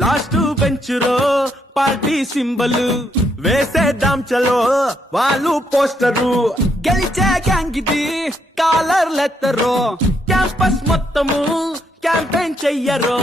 last bench రో party symbol వేసేద్దాం చలో వాళ్ళు పోస్టరు గెలిచే గ్యాంగ్ ఇది కాలర్లెత్తరో క్యాంపస్ మొత్తము క్యాంపెయిన్ చెయ్యరో